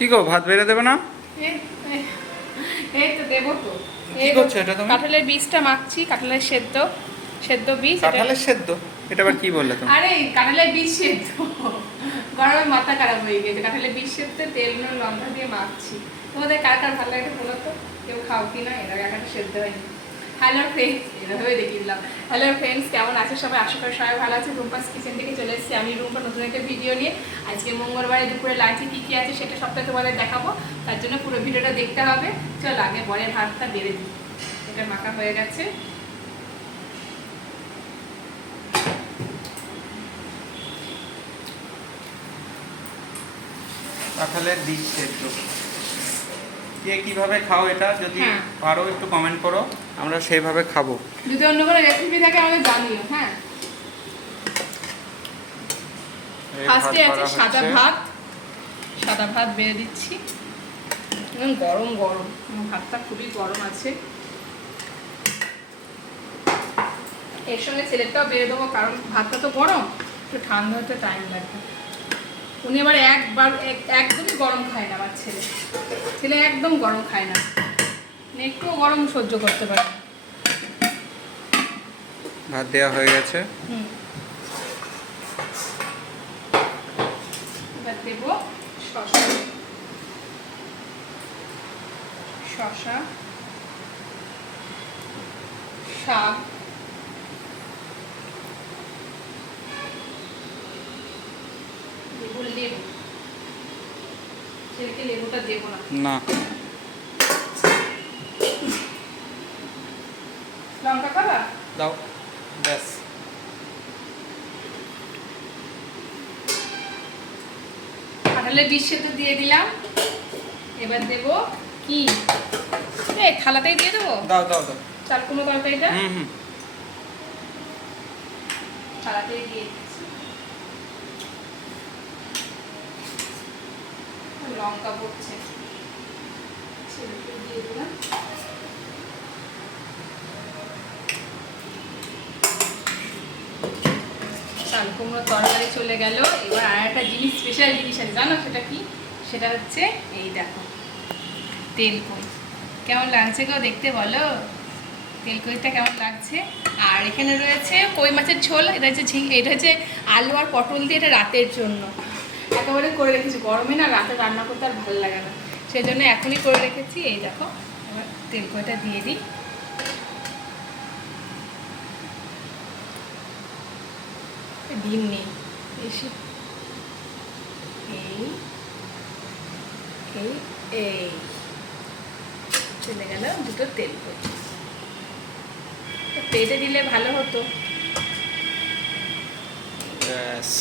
কি গো, ভাত বেড়ে দেবে না? এই তো দেবো তো। কি করছো এটা তুমি? কাঁঠালের বীজটা মাখছি, কাঁঠালের সেদ্ধ সেদ্ধ বীজ। কাঁঠালের সেদ্ধ? এটা আবার কি বললে তুমি? আরে কাঁঠালের বীজ সেদ্ধ, গরমে মাথা খারাপ হয়ে গেছে। কাঁঠালের বীজ সেদ্ধ তেল নুন লঙ্কা দিয়ে মাখছি। তোমাদের কার কার ভালো লাগে বলো তো, কেউ খাও কি না? এর আগে একটা সেদ্ধ হয়নি। হ্যালো ফ্রেন্ডস, এভাবে দেখিয়ে দিলাম। হ্যালো ফ্রেন্ডস, কেমন আছে সবাই? আশা করি সবাই ভালো আছে। রুম্পাস কিচেন থেকে চলে এসেছি আমি, রুম্পা, নতুন একটা ভিডিও নিয়ে। আজকে মঙ্গলবারে দুপুরে লাঞ্চে কী কী আছে সেটা সবটা তোমাদের দেখাবো। তার জন্য পুরো ভিডিওটা দেখতে হবে। চল আগে বরের ভাতটা বেড়ে দিই। এটা মাখা হয়ে গেছে। কাঁঠালের বীজ সেদ্ধ কে কিভাবে খাও এটা যদি হ্যাঁ। পারো একটু কমেন্ট করো, আমরা সেইভাবে খাবো। যদি অন্য কোনো রেসিপি থাকে আমাদের জানিও। হ্যাঁ, ফার্স্টে আছে সাদা ভাত। সাদা ভাত বেড়ে দিচ্ছি। গরম গরম ভাতটা খুবই গরম আছে। এর সঙ্গে ছেলেটাও বেড়ে দেবো, কারণ ভাতটা তো গরম, একটু ঠান্ডা হতে টাইম লাগবে। উনি আবার একদমই গরম খায় না। আমার ছেলে একদম গরম খায় না, একটুও গরম সহ্য করতে পারে। ভাত দেওয়া হয়ে গেছে। এবার দেবো শসা। শসা, শাক, লেবু। ছেলেকে লেবুটা দেবো না। লঙ্কা খাবা? দাও, ব্যাস। কাঁঠালের বীজ সেদ্ধ দিয়ে দিলাম। এবার দেবো কি, থালাতেই দিয়ে দেবো। দাও দাও দাও। চাল কুমড়ো তরকারিটা হুম। থালাতেই দিয়ে দিচ্ছি। লঙ্কা পড়ছে, ছেলেকে দিয়ে দিলাম। চাল কুমড়ো তরকারি চলে গেল। এবার আর একটা জিনিস, স্পেশাল জিনিস আছে, জানো সেটা কি? সেটা হচ্ছে এই দেখো, তেলকই। কেমন লাগছে গো দেখতে বলো? তেলকইটা কেমন লাগছে? আর এখানে রয়েছে কই মাছের ঝোল। এটা হচ্ছে এটা হচ্ছে আলু আর পটল দিয়ে, এটা রাতের জন্য একেবারে করে রেখেছি। গরমে না রাতে রান্না করতে আর ভালো লাগে না, সেই জন্য এখনই করে রেখেছি। এই দেখো, এবার তেলকইটা দিয়ে দিই। ডিম নেই বেশি। এই এই এই চলে গেল দুটো তেলকই। পেটে দিলে ভালো হতো। ব্যাস।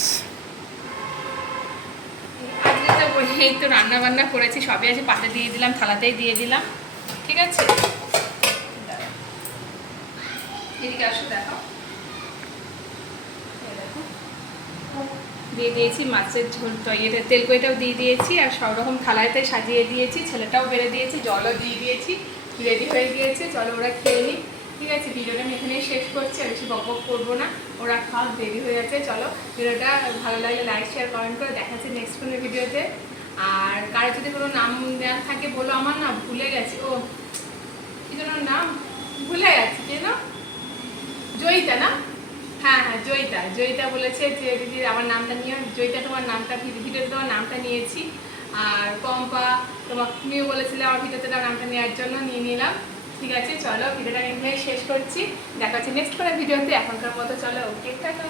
আজকে তো এই তো রান্না বান্না করেছি, সবই আছে, পাতে দিয়ে দিলাম, থালাতেই দিয়ে দিলাম। ঠিক আছে, এদিকে আসো, দেখো। দিয়ে দিয়েছি মাছের ঝোল, এটা তেলকইটাও দিয়ে দিয়েছি, আর সব রকম থালাতে সাজিয়ে দিয়েছি। ছেলেটাও বেড়ে দিয়েছি, জলও দিয়ে দিয়েছি, রেডি হয়ে গিয়েছে। চলো ওরা খেয়ে নিই। ঠিক আছে, ভিডিওটা আমি এখানেই শেষ করছি, আর বেশি বক বক করবো না। ওরা খাওয়া দেরি হয়ে গেছে। চলো, ভিডিওটা ভালো লাগলে লাইক শেয়ার কমেন্ট করে দেখাচ্ছি নেক্সট কোনো ভিডিওতে। আর কারো যদি কোনো নাম দেওয়া থাকে বলো। আমার না ভুলে গেছি, ও কি যেন নাম ভুলে গেছি, কেন? জয়িতা না? হ্যাঁ হ্যাঁ, জয়িতা বলেছে যে দিদি আমার নামটা নিয়ে। জয়িতা, তোমার নামটা ভিডিওতে তোমার নামটা নিয়েছি। আর পম্পা, তুমিও বলেছিলে আমার ভিডিওতে তোমার নামটা নেওয়ার জন্য, নিয়ে নিলাম। ঠিক আছে, চলো ভিডিওটা এখানে শেষ করছি। দেখা হচ্ছে নেক্সট করে ভিডিওতে। এখনকার মতো চলো, ওকে, টাটা।